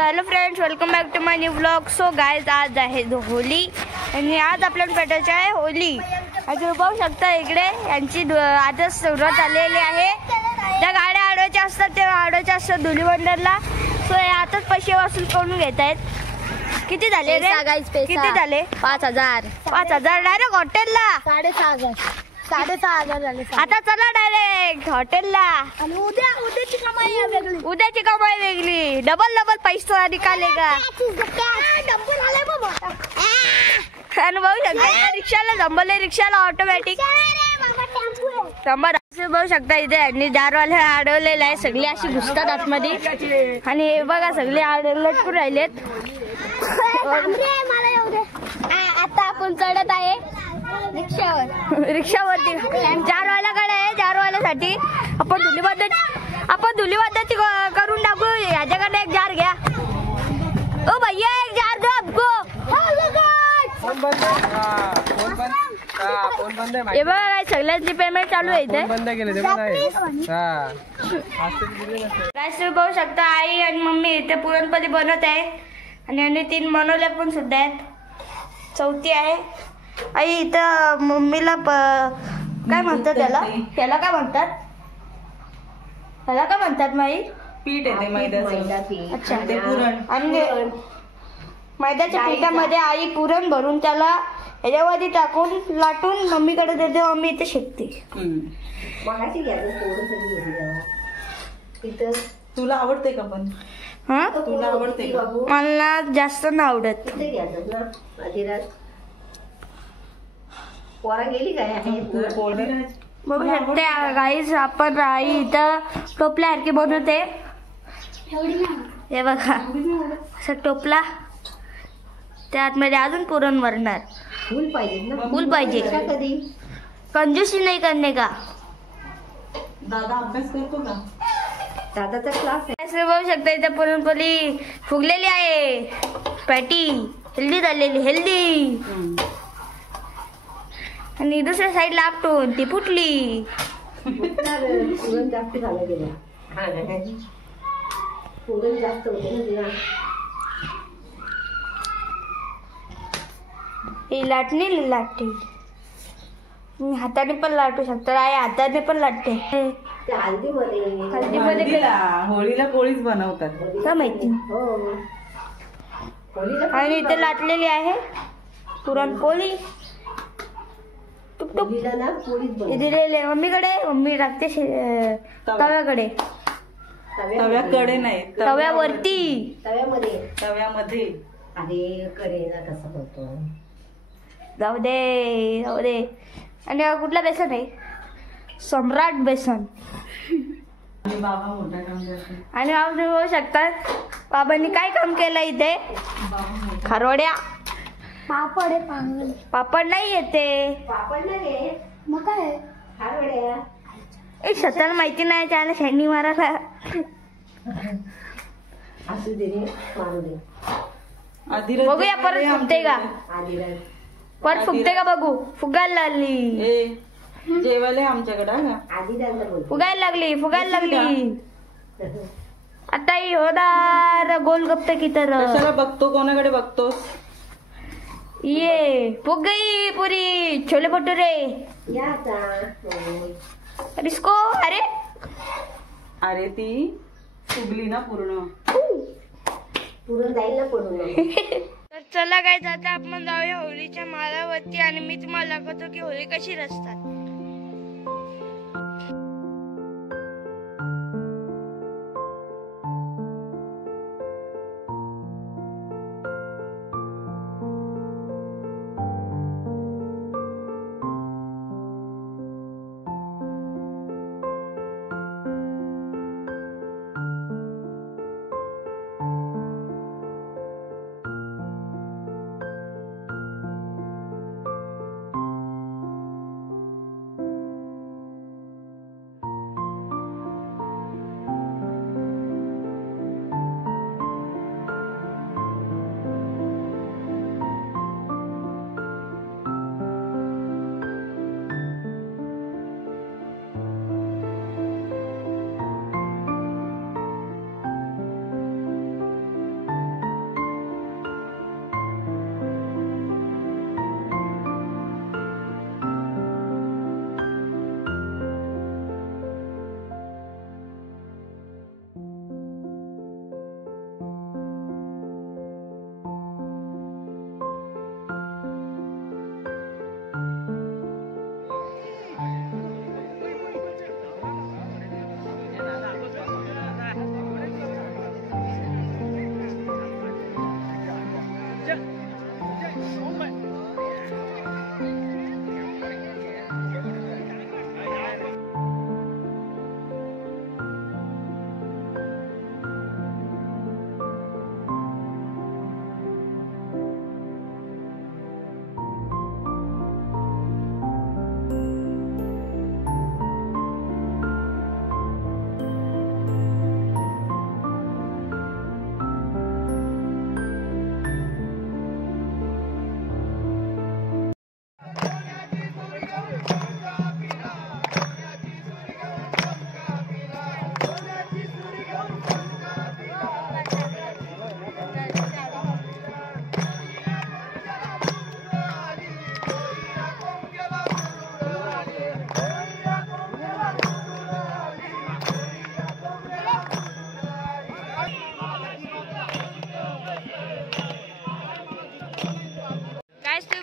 So hello friends, welcome back to my new vlog. So guys, आज आहे Holy आणि आज आपल्याला पेटायची आहे होली. आज बघू शकता इकडे यांची आजच सुरुवात झालेली आहे. ज्या गाड्या आडव्याच्या असतात त्या आडव्याच्या असतात धुलीवंदनला. सो हे आताच पैसे वसूल करून घेत आहेत. किती झाले रे? किती झाले? 5,000. 5,000 डायरेक्ट हॉटेलला. 6,500 झाले. आता चला डायरेक्ट हॉटेलला. आणि उद्याची कमाई वेगळी. उद्याची कमाई वेगळी. डबल पैसा निकालेगा. आणि बघू शकता रिक्षाला जमवले. रिक्षाला ऑटोमॅटिक बघू शकता. इथे यांनी दारवाले अडवलेले आहे. सगळे अशी घुसतात आतमध्ये. आणि हे बघा सगळे लटकून राहिलेत. आता आपण चढत आहे रिक्षावरती. जारवाल्याकडे आहे. जारवाल्यासाठी आपण धुलीबंदची करून टाकू. याच्याकडे एक जार घ्या. ओ भैया एक जार दो आपको. हे बघा सगळ्यांची पेमेंट चालू आहे इथे. बघू शकता आई आणि मम्मी इथे पुरणपोळी बनवत आहे. आणि यांनी 3 बनवल्या पण सुद्धा आहेत. 4थी आहे. आई इथं मम्मीला काय म्हणतात त्याला काय म्हणतात? काय म्हणतात माई? पीठ आहे ते मैद्याचं. अच्छा, ते पुरण. आणि मैद्याच्या पिठामध्ये आई पुरण भरून त्याला ह्याच्यावरती टाकून लाटून मम्मीकडे देते. मम्मी इथे शेकते. तुला आवडते का पण? हा, तुला आवडते का? मला जास्त नाही आवडत. बघू शकते गाईज, आपण आई इथं टोपल्यासारखी बनवते. हे बघा असं टोपला. त्या आतमध्ये अजून पुरण भरणार. फुल पाहिजे. कंजूसी नाही करणे का? दादा अभ्यास करतो का? दादाचा क्लास आहे. बघू शकता इथे पुरणपोळी फुगलेली आहे. पॅटी हेल्दी झालेली. हेल्दी. आणि दुसऱ्या साईडला आपटून ती फुटली. पुरण जास्त झालं गेलं. पुरण जास्त होते ना. ही लाटते. मी हाताने पण लाटू शकतो. आई हाताने पण लाटते. हल्दीमध्ये होळीला पोळीच बनवतात का माहिती. आणि इथे लाटलेली आहे पुरणपोळी. दिलेले मम्मीकडे. मम्मी टाकते तव्याकडे. तव्याकडे नाही, तव्यावरती. तव्यामध्ये. अरे करेला कसा करतो. जाऊ दे. आणि कुठला बेसन आहे? सम्राट बेसन. बाबा मोठा काम करतो. आणि आपण बघू शकतात बाबांनी काय काम केलं इथे. खारोड्या. पापड नाही येते. मग काय खारोड्या. एक स्वतःला माहिती नाही त्याला शेंडी मारायला. असू दे रे, मारू दे. बघूया परत फुगते का? परत फुगते का बघू. फुगायला लागली. जेवायला आमच्याकडे फुगायला लागली. आता होणार गोलगप्पे की तर. कशाला बघतो? कोणाकडे बघतोस? ये फुग गई पुरी. छोले भटुरे. इसको अरे ती फुगली ना पूर्ण. पुरण जाईल ना पडून. तर चला काय, आता आपण जाऊया होळीच्या माळावरती. आणि मी तुम्हाला दाखवतो की होळी कशी रचतात.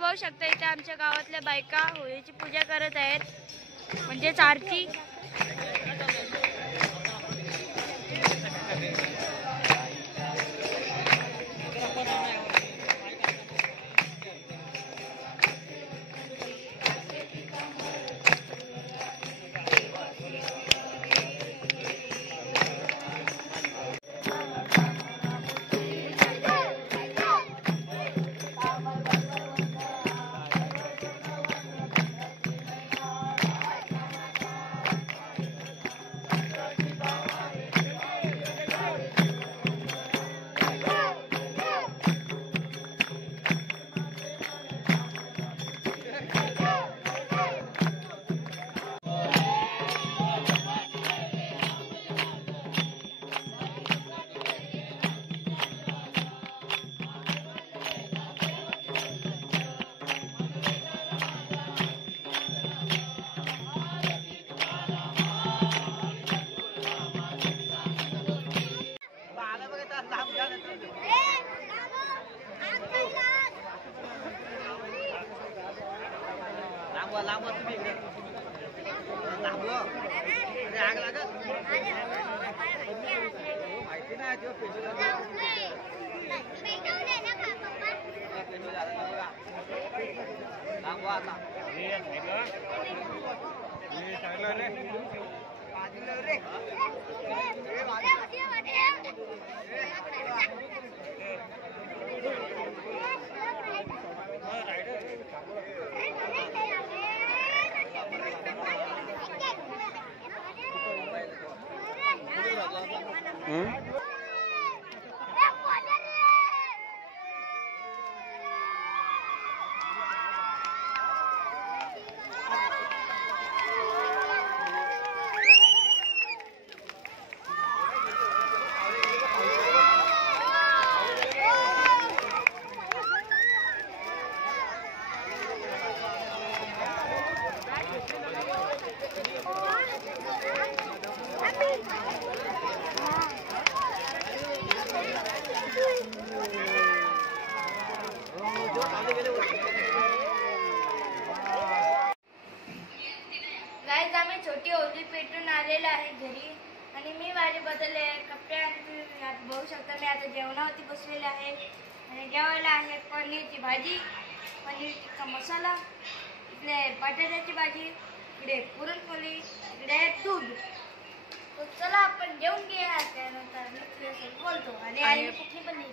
पाहू शकता इथे आमच्या गावातल्या बायका होळीची पूजा करत आहेत, म्हणजेच आरती. गाईज आम्ही छोटी होळी पेटून आलेलो आहे घरी आणि मी माझे बदलले कपडे आणि आता बघू शकता मी आता जेवणावरती बसलेले आहे आणि जेवायला आहे पनीरची भाजी, पनीर टिक्का मसाला, इकडे बटाट्याची भाजी, इकडे पुरणपोळी, इकडे दूध. तर चला आपण जेवून घेऊया, त्यानंतर मी तुझ्यासोबत बोलतो आणि आई कुठली पण नाही.